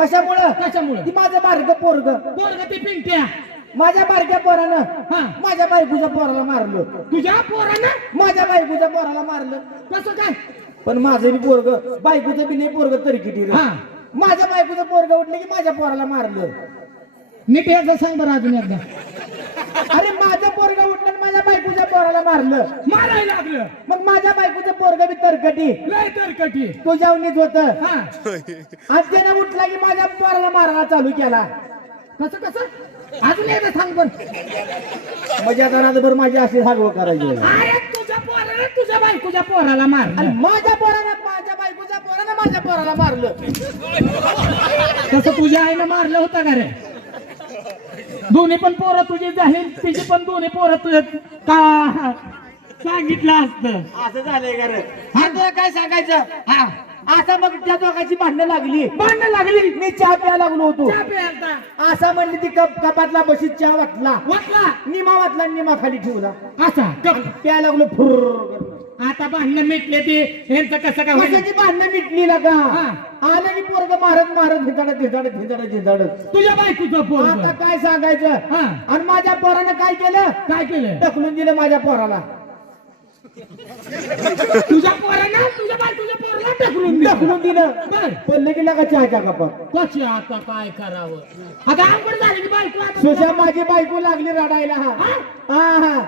कशामुळं? कशामुळं? ती माझं बारक पोरग. पोरग ती पिंट्या. माझ्या बारक्या पोरानं हा. माझ्या बायकोच्या पोराला मारलं. तुझ्या पोरानं? माझ्या बायकोच्या पोराला मारलं. कसं काय? पण माझं बी पोरग बायकोचं बी नाही पोरग तरकिटी रे. हा. माझ्या बायकोचं पोरग उठलं की माझ्या पोराला मारलं. नीट एकदा सांग बरं अजून एकदा. अरे माझं पोरग उठलं बायकोच्या पोराला मारलं मारायला लागलं. मग माझ्या बायकोचं पोरग बी तरकटी. लय तर कठी तुझ्या उन्नीत होत. हा. आणि त्यानं उठला की माझ्या पोराला मारायला चालू केला. कसं कसं? अजून एकदा सांग पण म्हणजे आता रातभर माझी अशी हागव करायची. अरे तुझ्या पोरानं तुझ्या बायकोच्या पोराला आणि मारलं माझ्या पोरानं माझ्या बायकोच्या पोरानं माझ्या पोराला मारलं. तसं तुझ्या आईनं मारलं होतं का रे? दोन्ही पण पोरं तुझी झाली तिची पण दोन्ही पोरं तुझ्या का सांगितलं असतं? असं झालंय का रे? हा तुला काय सांगायचं? हा आता मग त्या दोघांची भांडणं लागली. भांडण लागली? मी चहा प्यायला लागलो होतो. चहा प्यायला असा म्हणली ती कप कपातला बशीत चहा वाटला. वाटला? निमा वाटला निमा खाली ठेवला. असा? गप. प्यायला लागलो फुर आता भांडणं मिटले ते. यांचं कसं काय होईल? कशाची भांडणं मिटली ना का. आलं की पोरग मारत मारत धिजाडत धिजाडत धिजाडत धिजाडत. तुझ्या बायकोचं पोर आता काय सांगायचं? हा. आणि माझ्या पोरानं काय केलं? काय केलं? ढकलून दिलं माझ्या पोराला. तुझ्या पोरानं तुझ्या बायकोच्या पोराला ढकलून दिलं. ढकलून दिलं. बर. पडलं की लगा चहाच्या कपात कशी आता काय करावं? आता अवघड झाली की बायको आता सुशा माझी बायको लागली रडायला. हा? हा? हा.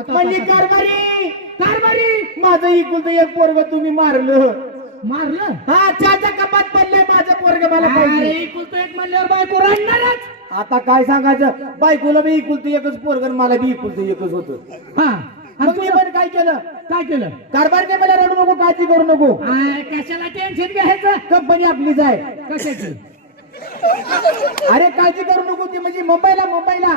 आता- कारभारी कारभारी माझं इकुलत एक पोरग तुम्ही मारलं. मारलं? हा चहाच्या कपात पडलंय माझं पोरग मला अरे पाहिजे. इकुलतं एक म्हणल्यावर बायको रडणारच. आता काय सांगायचं? बायकोला बी इकुलत एकच पोरग आणि मला बी इकुलत एकच होत. हा. मग मी पण काय केलं? काय केलं? कारभार काय मला रडू नको काळजी करू नको. अरे कशाला टेन्शन घ्यायचं? कंपनी आपलीच आहे कशाची? अरे काळजी करू नको ती म्हणजे मुंबईला मुंबईला.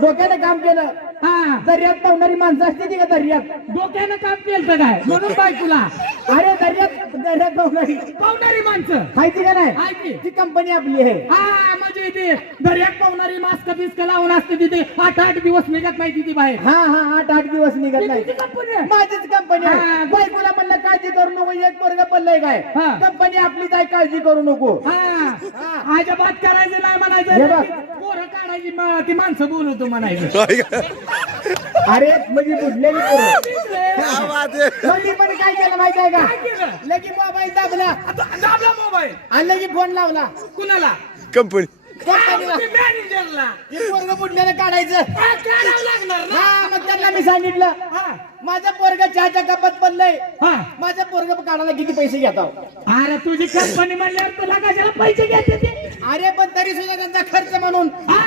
डोक्याने काम केलं. हा. दर्यात पावणारी माणसं असते ती का दर्यात? डोक्यानं काम केलं काय? म्हणून बायकोला. अरे दर्यात दर्यात पावणारी पावणारी माणसं. माहिती का नाही? ती कंपनी आपली आहे. हा म्हणजे ते दर्यात पावणारी मास्क बिस्क लावून असते तिथे. आठ आठ दिवस निघत नाही तिथे बाहेर. हा हा आठ आठ दिवस निघत नाही. तुझी कंपनी आहे. माझीच कंपनी हा. आहे बायकोला म्हणलं काळजी करू नको एक पोरग पडलंय काय? हा. कंपनी आपलीच आहे काळजी करू नको. हा. अजिबात करायचं नाही हे म्हणायचं बघ. पोरं काढायची म- ती माणसं बोलवतो म्हणायचं. अरे म्हणजे बुडलेली पोरं. काय म्हणजे पण काय केलं? माहिती आहे का? केलं? लगी मोबाईल दाबला. दाबला मोबाईल? आणि लगी फोन लावला. कुणाला? कंपनी. कंपनीला मॅनेजरला हे पोरग बुडलेलं काढायचं. काढावं लागणार ना? हा मग त्यांना मी सांगितलं. हा. माझं पोरग चहाच्या कपात पडलंय. हा. माझं पोरग काढायला किती पैसे घेता अरे तुझी कंपनी म्हणल्यावर तुला कशाला पैसे घ्यायचे ते? अरे पण तरी सुद्धा त्यांचा खर्च म्हणून हा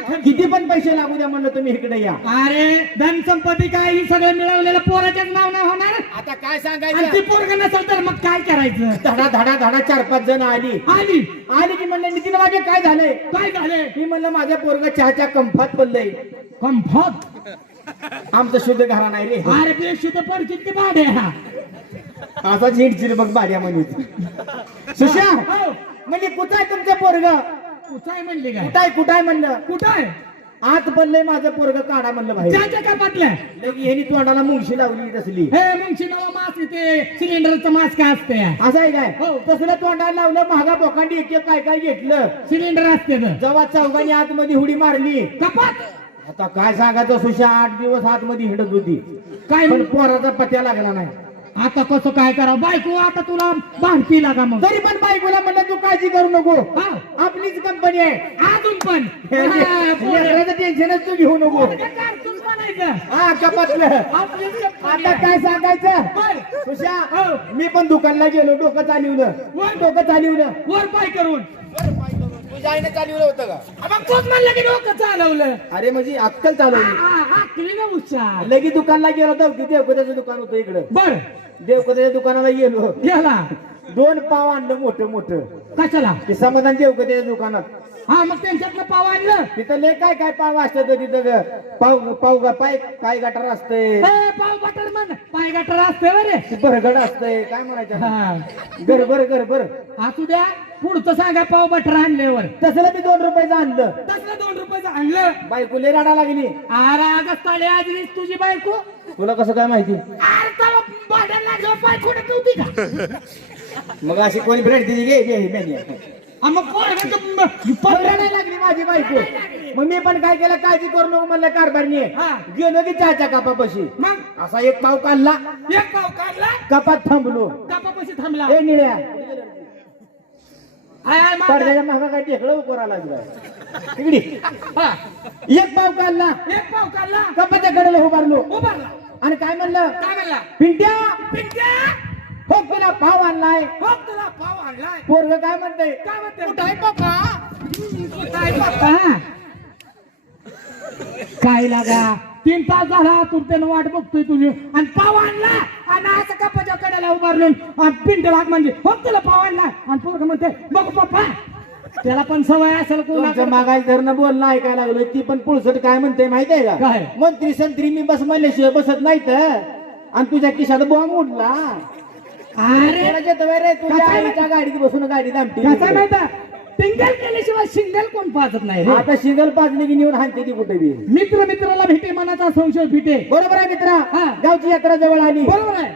खर्च. किती पण पैसे लागू द्या म्हणलं तुम्ही इकडे या. अरे धन संपत्ती काय? ही सगळं मिळवलेलं पोराच्याच नाव नाही होणार? आता काय आणि ती सांगायचं पोरग नसेल तर मग काय करायचं? धडा धडा धडा चार पाच जण आली. आली? आली की म्हणलं नितीन मागे काय झालंय? काय झाले मी म्हणलं माझ्या पोरग चहाच्या कंफात पडलंय. कंफत? आमचं शुद्ध घरा नाही रे. अरे बेशुद्ध परिचित भाडे हा असा झिडझिड बघ भाड्या म्हणजे सुशा हो. म्हणजे कुठाय तुमचं पोरग? कुठाय म्हणली काय? कुठाय कुठाय म्हणलं? कुठाय आत पडलंय माझं पोरग काढा म्हणलं भाई ज्याच्या लगी ह्यानी तोंडाला मुंगशी लावली तसली. हे मुंशी नवा मास इथे सिलेंडरचं मास काय असते असं आहे काय? हो. तसलं तोंडाला लावलं महागा बोकांडी एक एक काय काय घेतलं. सिलेंडर असते तर. जेव्हा चौघांनी आतमध्ये हुडी मारली. कपात! आता काय सांगायचं सुशा आठ दिवस आतमध्ये हिंडत होती. काय पण पोराचा पत्या लागला नाही. आता कसं काय करा बायको आता तुला भांडती लागा मग. तरी पण बायकोला म्हणलं तू काळजी करू नको. हा. आपलीच कंपनी आहे. अजून पण. हा, पोरं. लेकराचं टेन्शनच तू घेऊ नको. हा कपातलं आता. काय सांगायचं? बर. सुशा हो. मी पण दुकानला गेलो डोकं चालवलं. डोकं चालवलं. वर पाय करून. तुझ्या आईने चालवलं होतं का? मग तूच म्हणलं की डोकं चालवलं. अरे म्हणजे अक्कल चालवली. आकली ना हुशार. लगी दुकानला गेलो तर किती दुकान होतं इकडं. बर. देवकत्याच्या दुकानाला गेलो. गेला. दोन पाव आणलं मोठं मोठं. कशाला? ते समाधान देवकत्याच्या दुकानात. हा मग त्यांच्यातनं पाव आणलं. तिथं लय काय काय पाव असतं तिथं ग. पाव पाव ग- पाय काय गटार असते ए, पाव बटर म्हण. पाय गटर असते बरे बरगड असतंय काय म्हणायचं? हा. गर बर गर बर. असू द्या. पुढचं सांगा पाव बटर आणल्यावर. तसलं मी दोन रुपयाचं आणलं. तसलं दोन रुपयाचं आणलं. बायको लय राडा लागली. अरे अगं साडे आजरीच तुझी बायको. तुला कसं काय माहिती? अरे कुठे नव्हती का? मग अशी कोणी भेट दिली घे घे मेन्या. हा, मग लागली माझी बायको. मग मी पण काय केलं? काळजी करू नको म्हणलं कारभारनी हा. गेलो की चहाच्या कपापाशी. मग? असा एक पाव काढला. एक पाव काढला? कपात थांबलो. कापापाशी थांबला. ए निळ्या. पडद्याच्या मागा काय टेकलं करा लागलाय तिकडी हा, एक पाव काढला. एक पाव काढला. कपाच्या कडेला उभारलो. उभारला. आणि काय म्हणलं? काय म्हणला? पिंट्या! पिंट्या! हो तुला पाव आणलाय. हो तुला पाव आणलाय. पोरग काय म्हणतंय? काय म्हणते कुठं आहे पप्पा काय पप्पा? काय लागा? तीन तास झाला तू त्यानं वाट बघतोय तुझी. आणि पाव आणला आणि असं कपाच्या कड्याला उभारलो. आणि पिंट लाग म्हणजे हो तुला पाव आणला. आणि पोरग म्हणते बघ पप्पा त्याला पण सवय असेल तुमचं कोणा मागाय धरणं बोलणं ऐकायला लागलोय. ती पण पुळसट काय म्हणते माहितीये का? काय? मंत्री संत्री मी बस म्हणल्याशिवाय बसत नाही तर आणि तुझ्या खिशात बॉम्ब उडला. अरे! तुझ्या कसं आईच्या गाडीत बसून गाडी दामटी कसं माहिती टिंगल केल्याशिवाय सिंगल कोण पाहत नाही रे? आता शिगल पाजली की नेऊन हाणते ती कुठे बी? मित्र मित्राला भेटे मनाचा संशय फिटे बरोबर आहे मित्रा? हा. गावची यात्रा जवळ आली. बरोबर आहे.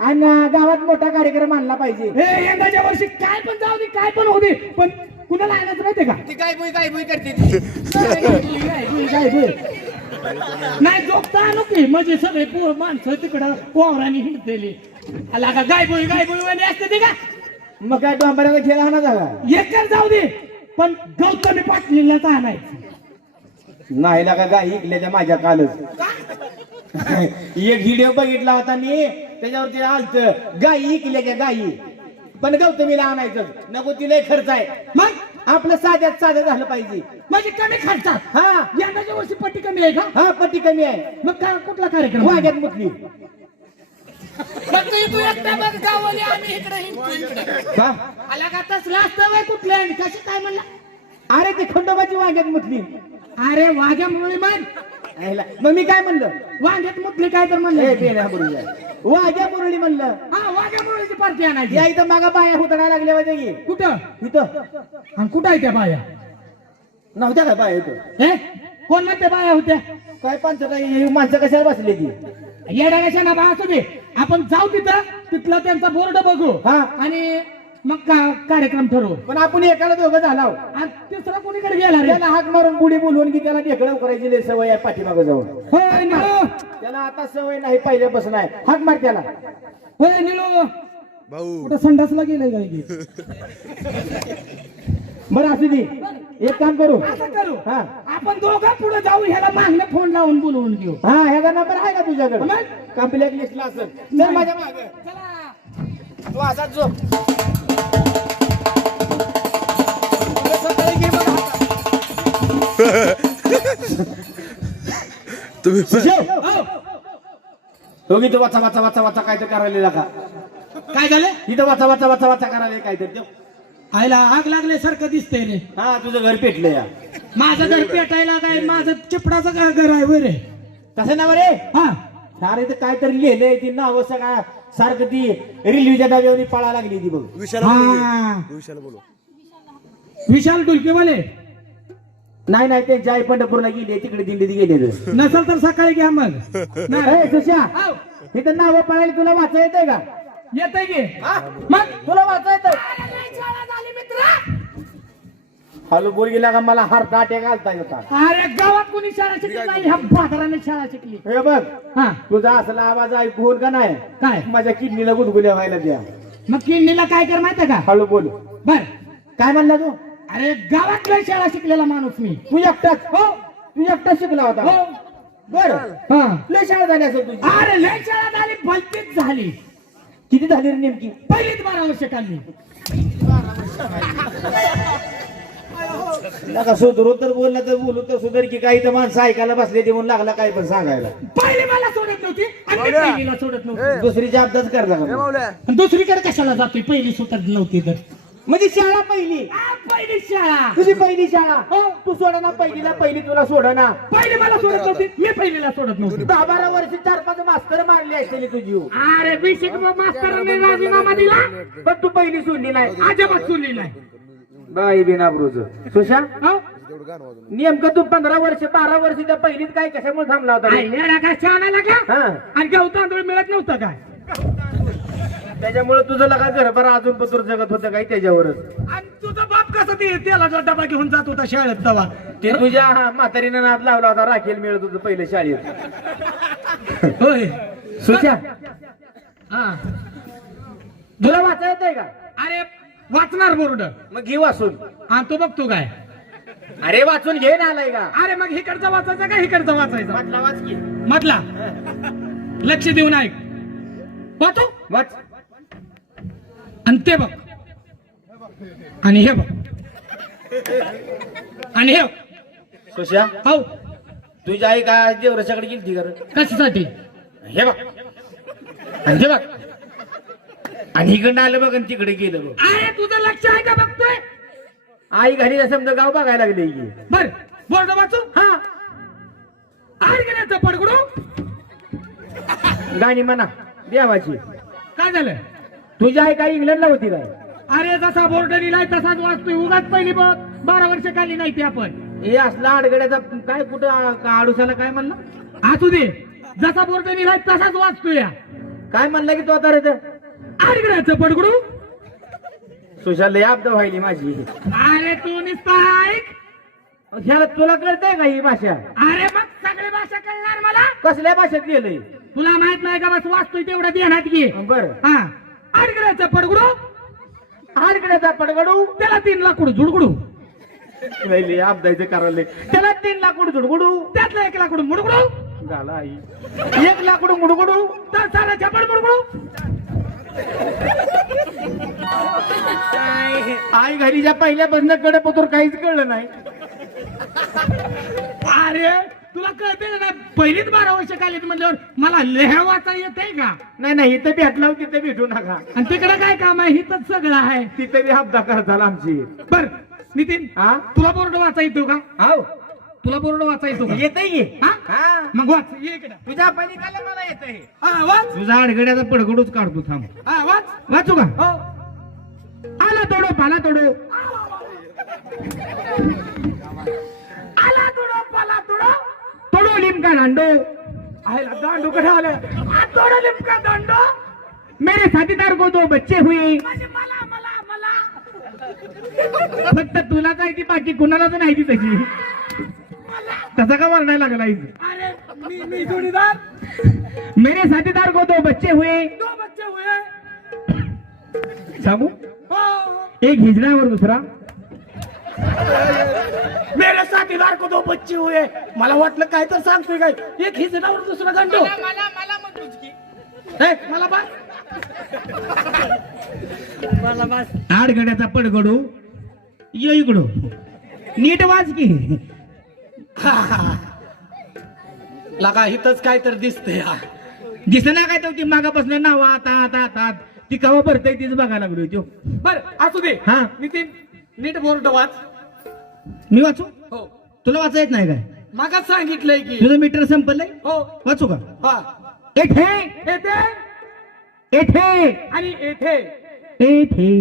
आणि गावात मोठा कार्यक्रम आणला पाहिजे. हे यंदाच्या वर्षी काय पण जाऊ दे काय पण होऊ दे पण कुणाला आणायचं माहितीये का? ती काय बुई काय बुई करते ती. काय? नाही जोगता आणू की. म्हणजे सगळे पोर माणसं तिकडं वावराने हिंडतेली. आला का गाय बोई गाय बोई वाली असते ते का? मग काय डोंबऱ्याचा खेळ ना जागा एकर जाऊ दे पण गौतमी पाटलीलाच आणायचं. नाही लागा गाई इकल्याच्या माझ्या कालच. एक व्हिडिओ बघितला होता मी त्याच्यावरती आलत गाई इकल्याच्या गाई. पण गौतमीला आणायचं नको तिला खर्च आहे. मग? आपलं साध्यात साधं झालं पाहिजे. म्हणजे कमी खर्चात? हा. यंदाच्या वर्षी पट्टी कमी आहे का? हा पट्टी कमी आहे. मग का कुठला कार्यक्रम? वाग्यात मुतली फक्त तू एकटा बघ गावाली आम्ही इकडे हिंडतो इकडे. का? आला का तसला असतं वय कुठल्या कशी काय म्हणला? अरे ती खंडोबाची वाग्यात मुतली. अरे वाघ्या मुरळी म्हण. आयला. मग मी काय म्हणलं? वांग्यात मुतली काय तर म्हणलं. वाघ्या मुरळी म्हणलं. हा वाघ्या मुरळीची पार्टी आणायची. या इथं मागा बाया हुतडा लागल्या पाहिजे की. कुठं? इथं. आणि कुठं आहे त्या बाया? नव्हत्या काय बाया इथं? हे? कोण म्हणते बाया होत्या? काय पंचता ही माणसं कशाला बसली ती ना बा असू दे आपण जाऊ तिथं तिथला त्यांचा बोर्ड बघू. हा. आणि मग का- कार्यक्रम ठरवू. पण आपण एकाला दोघं झाला. आणि तिसरा कोणीकडे गेला रे? त्याला हाक मारून बुडी बोलवून की त्याला ढेकळं करायची लय सवय आहे पाठीमागं जाऊन. होय निलो. त्याला आता सवय नाही पहिल्यापासून आहे. हाक मार त्याला. होय निलो. भाऊ. कुठं संडासला गेलाय काय? बरं असू दे. एक काम करू. असं करू. हा. आपण दोघं पुढे जाऊ ह्याला मागणं फोन लावून बोलवून घेऊ. हा ह्याचा नंबर आहे का तुझ्याकडे? मग? कंप्लेंट लिस्टला असेल. चल माझ्या माग. चला. तू असाच झोप. उद्या सकाळी घे बघ हातात. तुम्ही हो. तो इथं वाचा वाचा वाचा वाचा काय तर करायला का काय झालं? इथं वाचा वाचा वाचा वाचा करायला काय तर आईला आग लागल्यासारखं दिसतंय रे. हा तुझं घर पेटलं या. माझं घर पेटायला काय? माझं चिपडाचं का घर आहे वय रे? कसं ना बरे? हा. सारे इथं काय तरी लिहिलंय ती नाव सगळा सारखं ती रेल्वेच्या डब्यावर पळा लागली ती बघ. विशाला हा. बोलू. विशाला बोलू विशाल डुलकेवाले नाही नाही त्यांची आई पंढरपूरला गेली तिकडे दिल्लीत गेले नसल तर सकाळी घ्या मग. नाही. सुशा आव. इथं नाव पळायला तुला वाचा येतंय का? येतंय की? मग तुला वाचा येतंय हॅलो बोल गेला का मला हार दाटे घालता येता अरे गावात कोणी शाळा शिकली नाही? ह्या बाजाराने शाळा शिकली. हे बघ हा. तुझा असला आवाज ऐकून का नाही? काय? माझ्या किडनीला गुदगुल्या व्हायला द्या. मग किडनीला काय कर माहितीये का? हळू बोल. बर. काय म्हणला तू? अरे गावातल्या शाळा शिकलेला माणूस मी. तू एकटाच? हो. तू एकटाच शिकला होता? हो. बर. हा. लय शाळा झाली असेल तुझी. अरे लय शाळा झाली भलतीच झाली. किती झाली रे नेमकी? पहिलीच बारा वर्ष काढली. नका सुधरू तर बोलला तर बोलू तर सुधर की काही तर माणसं ऐकायला बसले ते म्हणून लागला काय पण सांगायला. पहिली मला सोडत नव्हती आणि मी पहिलीला सोडत नव्हती. दुसरीची अभ्यास करला का मावल्या. आणि दुसरीकडे कशाला जातोय? पहिली सुटत नव्हती तर. म्हणजे शाळा पहिली. आ, पहिली शाळा. तुझी पहिली शाळा. हो. तू सोड ना पहिलीला पहिली तुला सोड ना. पहिली मला सोडत नव्हती. मी पहिलीला सोडत नव्हती. दहा बारा वर्ष चार पाच मास्तर मारली असतील तुझी. अरे बिशिक मास्तरांनी राजीनामा दिला पण तू पहिली सोडली नाही. अजिबात सोडली नाही. बाई सुशा? हो? तेवढं गाणं वाजवून नेमकं तू पंधरा वर्ष बारा वर्ष त्या पहिलीत काय कशामुळे थांबला होता? रे? रागा शाळा लागा हा. आणि गहू तांदूळ मिळत नव्हतं काय? त्याच्यामुळे तुझं लगा घरभर अजून पत्र जगत होतं काय त्याच्यावरच? आणि तुझा बाप कसा ते त्याला जो डबा घेऊन जात होता शाळेत तवा. ते तुझ्या हा, म्हातारीनं नाद लावला होता राखेल मिळत होतं पहिलं शाळेत. होय. सुशा हा. तुला वाचा येत का? अरे वाचणार बोर्ड. मग घे वाचून. आणि तू बघतो काय. अरे वाचून घे ना आलाय का अरे मग इकडचा वाचायचा का इकडचा वाचायचा? वाचला वाच की. मधला. लक्ष देऊन ऐक. वाचू? वाच. आणि ते बघ. आणि हे बघ. आणि हे बघ. सुशा हो. तुझी आई का देवराच्याकडे गेली कर कशासाठी? हे बघ. आणि हे बघ. आणि इकडनं आलं बघ आणि तिकडे गेलं बघ. अरे तुझं लक्ष आहे का बघतोय? आई घरी समजा गाव बघायला लागले बर बोर्ड वाचू हा. आड गेल्याचं पडगडू. गाणी म्हणा देवाची. काय झालं? तुझी आई काय इंग्लंडला होती काय? अरे जसा बोर्ड लिहिलाय तसाच वाचतोय. उगाच पहिली बघ बारा वर्ष खाली नाही ते आपण. हे असला अडगड्याचा काय कुठं आ- आडुसाला काय म्हणला? असू दे. जसा बोर्ड लिहिलाय तसाच वाचतोय. काय म्हणला की तू आता रे तर? आडगड्याचं पडगडू? सुशाल लय व्हायली माझी. अरे तू निसता ऐक. ह्याला तुला कळतंय का ही भाषा? अरे मग सगळी भाषा कळणार मला? कसल्या भाषेत गेलंय तुला माहीत नाही का बस वाचतोय तेवढं ध्यानात घे. बर. हा. आडगड्याचं पडगडू. अडगड्याचा पडगडू. त्याला तीन लाकूड झुडगुडू. लय आपदायचं करायला त्याला तीन लाकूड झुडगुडू. त्यातलं एक लाकूड मुडगुडू. झाला आई. एक लाकूड मुडगुडू. तर साला झपड मुडगुडू. आई घरीच्या पहिल्या बंदकडे पतोर काहीच कळलं नाही. अरे तुला कळते ना पहिलीच बारा वर्ष कालीत म्हणल्यावर मला लेह वाचा येत आहे का? नाही नाही इथं भेटला तिथे भेटू नका. आणि तिकडे काय काम आहे? हिथंच सगळं आहे. तिथे बी हप्ता करताल आमची. बर नितीन हा? तुला बोर्ड वाचा येतो का? हाव. तुला बोर्ड वाचा येतो का? येतंय की? हा? हा. मग वाच ये इकडे. तुझ्या पहिली काय मला येतंय? हा वाच. तुझा अडगड्याचा पडगडूच काढतो थांब. हा वाच. वाचू का? हो. आला तोडो पाला तोडो. आला तुडो पाला तुडो. तोडो लिमका दांडो. आयला दांडू कडे आलं? आ, तोडो लिमका दांडो. मेरे साथीदार को दो बच्चे हुए. म्हणजे मला मला मला. फक्त तुला काय ती बाकी कुणालाच नाही ती तशी. तसा का मारण्याला लागला इथे? अरे मी मी जोडीदार. मेरे साथीदार को दो बच्चे हुए. दो बच्चे हुए. सांगू? हो. एक हिजड्यावर दुसरा. मेरे साथीदार को दो बच्चे हुए। मला वाटलं काय तर सांगतोय काय? एक हिजडावर दुसरा दंडो मला मला म्हणतोच की ए, मला बस. मला बस. आडगड्याचा पडगडू. यो इकडो. नीट वाच की. लगा हिथच काय तर दिसतंय हा. दिसना काय तर ती मागापासून नाव आता आता आता. ती कवा भरतय तीच बघायला लागलो तो बर असू दे. हा. नितीन नीट बोर्ड वाच. मी वाचू? हो. तुला वाचा येत नाही काय? मागा सांगितलंय की. तुझं मीटर संपलंय? हो. वाचू का? हा. येथे. येथे. येथे. आणि येथे. येथे.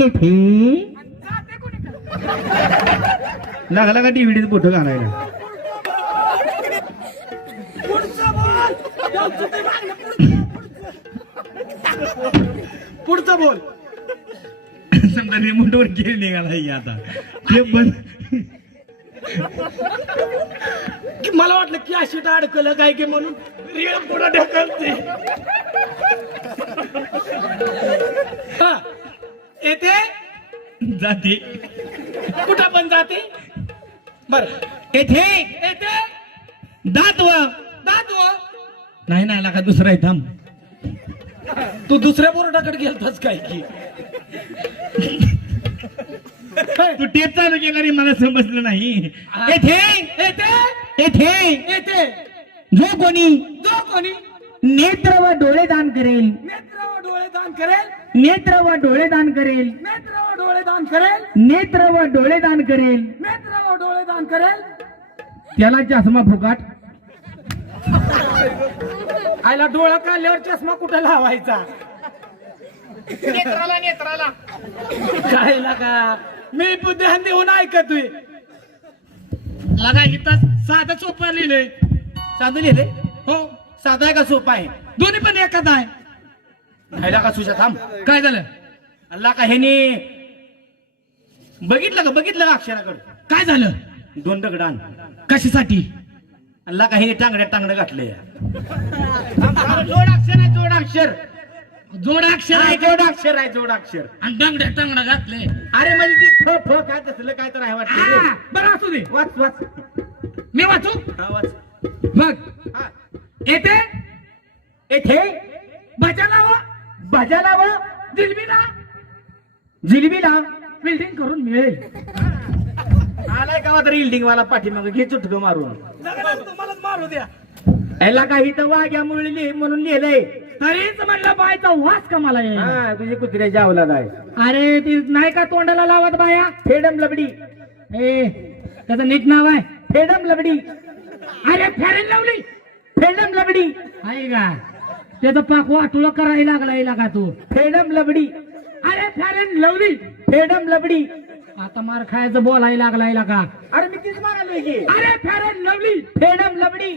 येथे. जाते कोणीकडे? लागला का डीव्हीडीत फोटो घालायला बोल. पुढचं बोल. समजा रिमोटवर खेळ निघाला आता. ते बंद मला वाटलं की अशी अडकलं काय की म्हणून रिअल पुढे ढकलते. हा. येते? जाते. कुठं पण जाते? बर. येथे येते? दात व दात व नाही ना लागा दुसरा आहे थांब. तू दुसऱ्या बोर्डाकडे गेलतास काय की? तू टेप चालू केला रे मला समजलं नाही. येथे! येते येथे! येते जो कोणी जो कोणी नेत्र व डोळे दान करेल. नेत्र व डोळे दान करेल. नेत्र व डोळे दान करेल. नेत्र व डोळे दान करेल. नेत्र व डोळे दान करेल. नेत्र व डोळे दान करेल. त्याला चष्मा फुकाट. आयला डोळा काढल्यावर चष्मा कुठं लावायचा? नेत्राला नेत्राला. काय लागा? मी बुद्ध्यान देऊन ऐकतोय. लगा इथं साधं सोपं लिहिलंय. साधं लिहिले हो साधा आहे का सोपा आहे? दोन्ही पण एकाच आहे. राहिला का सुशा थांब. काय झालं? अल्ला का ह्याने बघितलं का? बघितलं का अक्षराकडे? काय झालं? दोन दगडान कशासाठी? अल्ला का ह्याने टांगड्या टांगड्या घातले जोड अक्षर आहे जोड अक्षर. जोडाक्षर हा, आहे? जोडाक्षर आहे जोडाक्षर आणि टांगड्या टांगडा घातले अरे म्हणजे ती फ फ काय तसलं काय तर आहे वाटतं. बरं असू दे. वाच वाच. मी वाचू? हा, वाच. बघ. हा. येते? येथे भजनाव भाज्याला व जिलबीला. जिलबीला. बिल्डिंग करून मिळेल. आलाय का तरी इल्डिंग वाला पाठीमाग? घे चुटक मारून. तुम्हालाच मारू द्या. याला काही तर वाघ्या मुळली म्हणून लिहिलंय तरीच म्हणलं बायचा वास का मला हा तुझी कुत्र्याच्या अवलाद आहे. अरे ती नाही का तोंडाला लावत बाया? फेडम लबडी. ए त्याचं नीट नाव आहे. फेडम लबडी. अरे फेरेन लावली. फेडम लबडी. आहे का? त्याचं पाक वाटुळ करायला लागला का तू? फेडम लबडी. अरे फेरेन लावली. फेडम लबडी. आता मार खायचं बोलायला लागलाय का अरे मी तीच म्हणालोय की अरे फेरेन लावली फेडम लबडी.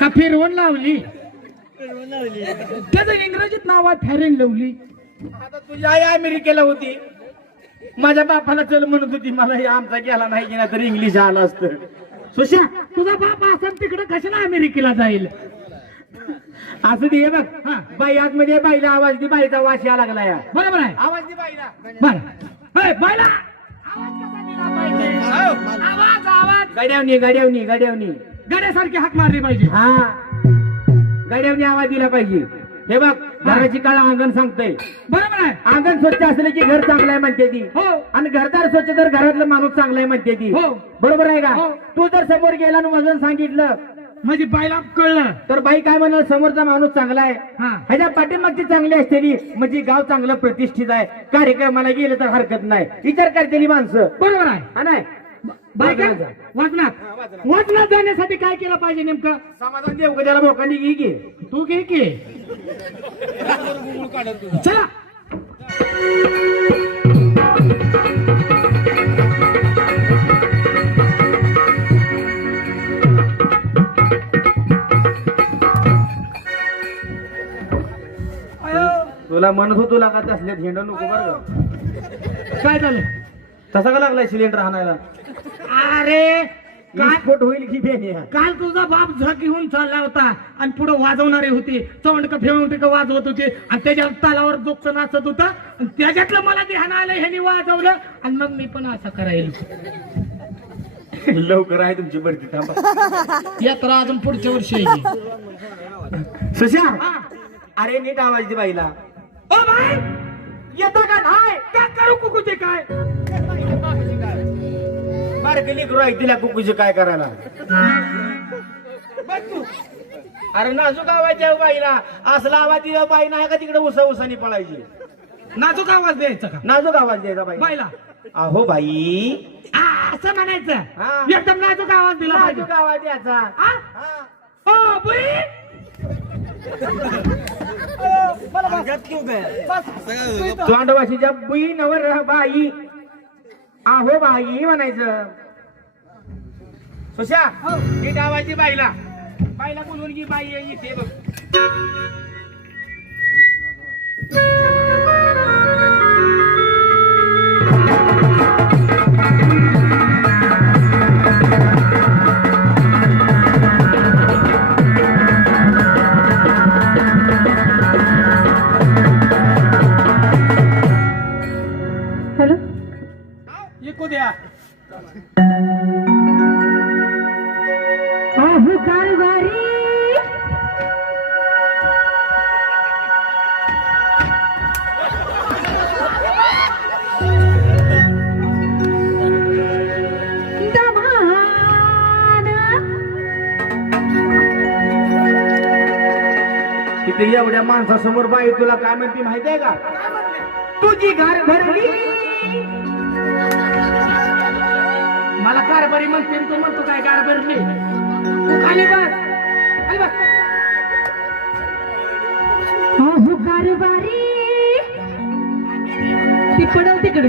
का फिरवून लावली? त्याचं इंग्रजीत नाव आहे फेरेन लावली. आता तुझी आई अमेरिकेला होती. माझ्या बापाला चल म्हणत होती मला हे आमचा गेला नाही की नाही तर इंग्लिश आलं असतं. सुशा तुझा बाप असं तिकडे कशाला अमेरिकेला जाईल? असं दे हे बघ. बाई आतमध्ये बाईला आवाज दे बाईचा वास या लागला या बरोबर आहे. आवाज दे बाईला. बर. ए? आवाज आवाज गाड्यावनी गाड्यावनी गाड्यावनी. गड्यासारखी हाक मारली पाहिजे. हा. गाड्यावनी आवाज दिला पाहिजे. हे बघ घराची काळ अंगण सांगतंय. बरोबर आहे. अंगण स्वच्छ असलं की घर चांगलं आहे म्हणते ती. हो. आणि घरदार स्वच्छ तर घरातलं माणूस चांगला आहे म्हणते ती. हो. बरोबर आहे का? हो. तू जर समोर गेला आणि वजन सांगितलं म्हणजे बायला कळलं. तर बाई काय म्हणाल समोरचा माणूस चांगला आहे. हा. ह्याच्या पाठीमागची चांगली असतेली म्हणजे गाव चांगलं प्रतिष्ठित आहे. कार्यक्रमाला गेलं तर हरकत नाही. विचार करतेली माणसं. बरोबर आहे. हा नाही? बायका वाचनात वाचनात जाण्यासाठी काय केलं पाहिजे नेमकं? समाधान देऊ का त्याला मोकांनी घे की. तू घे की. चला. तुला म्हणत होतो लागत असल्यात झेंडा नको बरं का? काय झालं? तसा का लागलाय सिलेंडर हाणायला अरे काय विस्फोट होईल की बेने काल तुझा बाप झक घेऊन चालला होता आणि पुढे वाजवणारी होती. चवंडक फेवंडक वाजवत होती. आणि त्याच्या तालावर जोगत नाचत होता. आणि त्याच्यातलं मला ध्यान आलं ह्यानी वाजवलं. आणि मग मी पण असं करायला. लवकर आहे तुमची भरती थांबा. यात्रा अजून पुढच्या वर्षी सुशा अरे नीट आवाज दे बाईला. ओ बाय येतं का नाही? का करू कुकुचे काय? बारकली आहे तिला कुकूचे काय करायला? अरे नाजूक आवाज द्या बाईला. असला आवाज दिला बाई नाही का तिकडे उसा उसानी पळायची? नाजूक आवाज द्यायचा का? नाजूक आवाज द्यायचा बाई बायला अहो बाई. आ, असं हा. म्हणायचं एकदम नाजूक आवाज दिला पाहिजे. नाजूक आवाज द्यायचा? हा. ओ बुई. तोंडवाशीच्या बुई नवर बाई. आहो बाई म्हणायचं. सुशा नीट आवाज दे बाईला. बाईला बोलून की बाई इथे बघ. माणसासमोर बाई तुला काय म्हणते माहिती आहे का? तुझी घर भरली. मला कारभारी म्हणते तू म्हणतो काय कारभारी तू खाली बस. खाली बस. अहो कारभारी ती पडव तिकडे.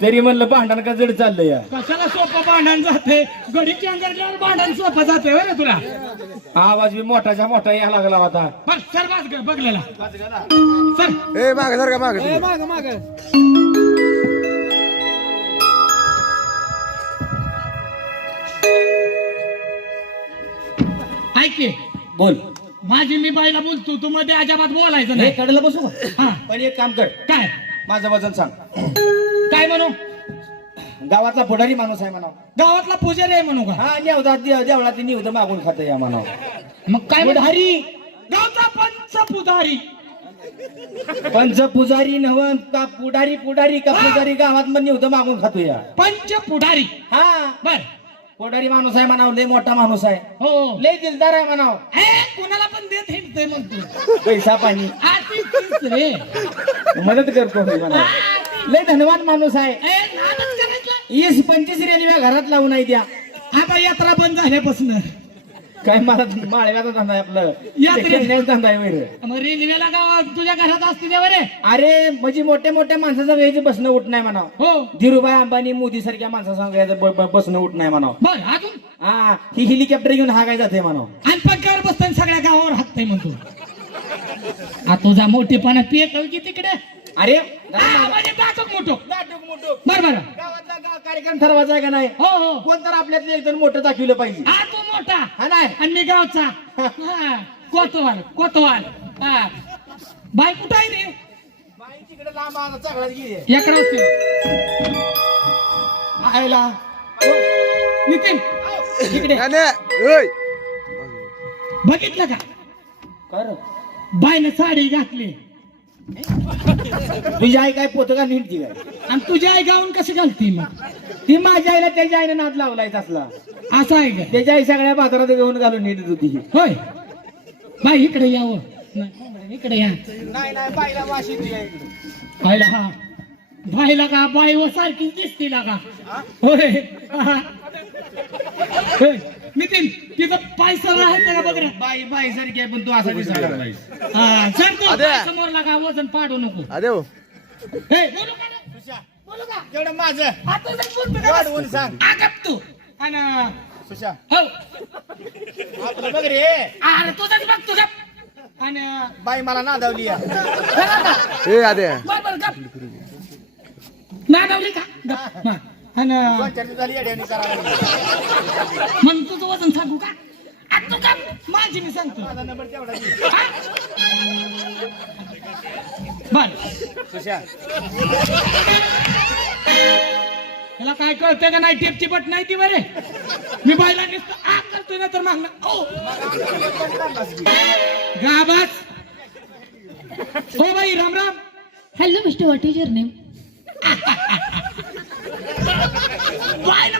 तरी म्हणलं भांडण का जड चाललंय या कशाला सोपं भांडण जाते गडी चेंजरल्यावर भांडण सोपं जाते बरं तुला. आवाज बी मोठाच्या मोठा यायला लागला होता सर ग बघलेला. सर ए माग सर का माग? ऐक की, बोल. माझी मी बाईला बोलतो तू मध्ये अजाबात बोलायचं नाही. कडला बसू का? हा. पण एक काम कर. काय? माझं वजन सांग. काय म्हणू? गावातला पुढारी माणूस आहे म्हणा गावातला पुजारी आहे म्हणू का? हा नेवदात दे- देवळात निवद मागून खात या म्हणा मग काय म्हणू? पुढारी. गावचा पंच पुजारी पंच पुजारी नवन का पुढारी पुढारी का पुजारी गावात मग निवद मागून खातो या. पंच पुढारी हा. बर. पुढारी माणूस आहे म्हणाव लय मोठा माणूस आहे. हो. लय दिलदार आहे म्हणाव. ए, कोणाला पण देत हिंडतोय मग तू पैसा पाणी. आ, तीच, तीच रे. मदत करतो मी म्हणाव. लय धनवान माणूस आहे. वीस पंचवीस रेल्वे घरात लावून आहे द्या आता यात्रा बंद झाल्यापासून. काय मला माळव्याचा धंदा आहे आपलं. खेळण्याचा धंदा आहे वैर. मग रेल्वेला गावात तुझ्या घरात असते तेव्हा रे अरे म्हणजे मोठ्या मोठ्या माणसाचं वेळेचं बसणं उठ नाही म्हणाव. हो. धीरुभाई अंबानी मोदी सारख्या माणसा सांगायचं ब- ब- बसणं उठ नाही बर अजून? हा ही हेलिकॉप्टर घेऊन हागाय जाते म्हणाव. आणि पगार बसताना सगळ्या गावावर हाकताय म्हणतो. आ तुझा मोठेपणा पिये की तिकडे? अरे हा, म्हणजे दाखव मोठो नाटक मोठं बर बर. गावातला गा- कार्यक्रम ठरवायचा आहे का नाही? हो हो. कोण तर आपल्यातलं एक जण मोठं दाखवलं पाहिजे. हा तू मोठा. हा नाही. आणि मी गावचा. हा, कोतवाल कोतवाल. हा. बाय कुठं आहे रे? बाई तिकडे लांब आला, चांगलाच गेली. याकडे असते आयला. नितीन ओय. बघितलं का? कर बायनं साडी घातली. तुझी आई काय पोत का नीट काय आणि तुझी आई गाऊन कशी घालती मग? ती माझ्या आईला त्याच्या आईने नाद लावलाय असला असं आहे का? त्याच्या आई सगळ्या बाजारात घेऊन घालून नीट होती होय. बाई इकडे यावं. नाही, इकडे या. नाही नाही बाईला वाशी पाहिला हा. बाईला का? बाई व सारखीच दिसती का? होय. हा. हे, नितीन तिथं पैसा राहत का बघ रे? बाई बाई सारखी आहे पण तू असा दिसायला लागलायस. हा, जर तू. समोर लागा वजन पाडू नको. अरे हो. हे, बोलू का रे? बोलू का? तेवढं माझं. आता जर बोलतो का? वाढवून सांग. आगाप तू. आणि सुशा. हो. आपलं बघ रे. अरे तुझंच बघ तुझा. आणि बाई मला नादावली या. ए आद्या. बर बर गप. नादावली का? गप. हा. आणि दोन चार दिवस झाली येड्यावानी करायला लागली. मग तुझं वजन सांगू का? आ, तू का माझी मी सांगतो. माझा नंबर तेवढा दे. बर. त्याला काय कळतंय का नाही? टेपची बट नाही ती बरे. मी बायला नुसतं आ करतोय ना तर मागणं ओ गाबास हो बाई Ram Ram. Hello mister what is your name? बायला